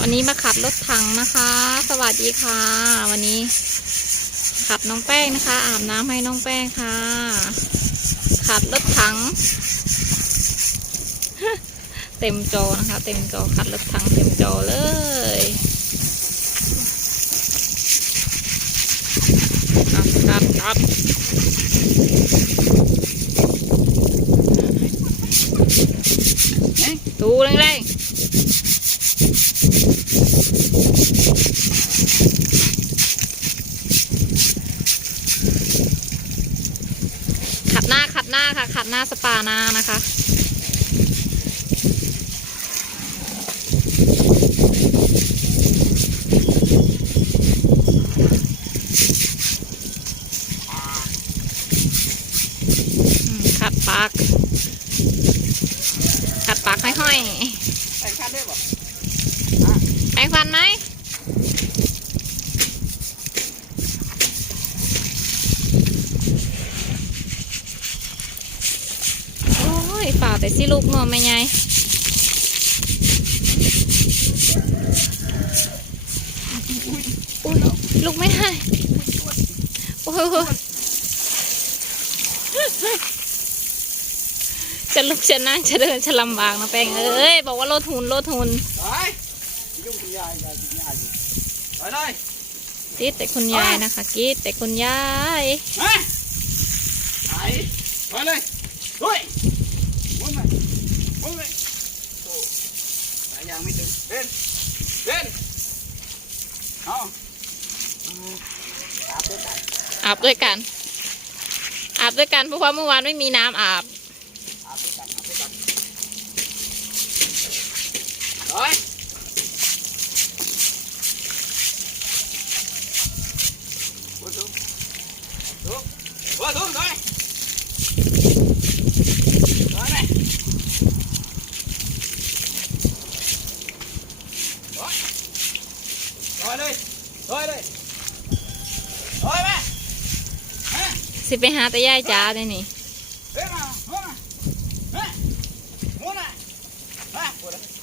วันนี้มาขับรถถังนะคะ สวัสดีค่ะ วันนี้ ขับน้องแป้งนะคะ อาบน้ำให้น้องแป้งค่ะ ขับรถถัง เต็มจอนะคะ เต็มจอขับรถถังเต็มจอเลยครับครับครับ ดูแรงๆขัดหน้าขัดหน้าค่ะ ขัดหน้าสปาหน้านะคะขัดปาก อยแต่งคันได้บ่ๆแปรงฟันไหมโอ้ยฝ่าแต่สิลูกหนอไม่ไงอุ๊ยลูกไม่ได้โอ้ย จะลุกจะนั่งจะเดินจะลำบากนะแป้งเอ้ยบอกว่าลดทุนลดทุนไปยุ่งคุณยายยายคุณยายอยู่ไปเลยกรีดแต่คุณยายนะคะกรีดแต่คุณยายมาไปไปเลยด้วยมุนไปมุนไปโอ้สายยางไม่ถึงเดินเดินเอาอาบด้วยกันอาบด้วยกันอาบด้วยกันเพราะว่าเมื่อวานไม่มีน้ำอาบ โอ้ยลุกลุกลุกลุกลุกลุกสิไปหาตายายจ้าได้นี่เฮ้ยมาเฮ้ยมาเฮ้ยมูน่ะมาปวดแล้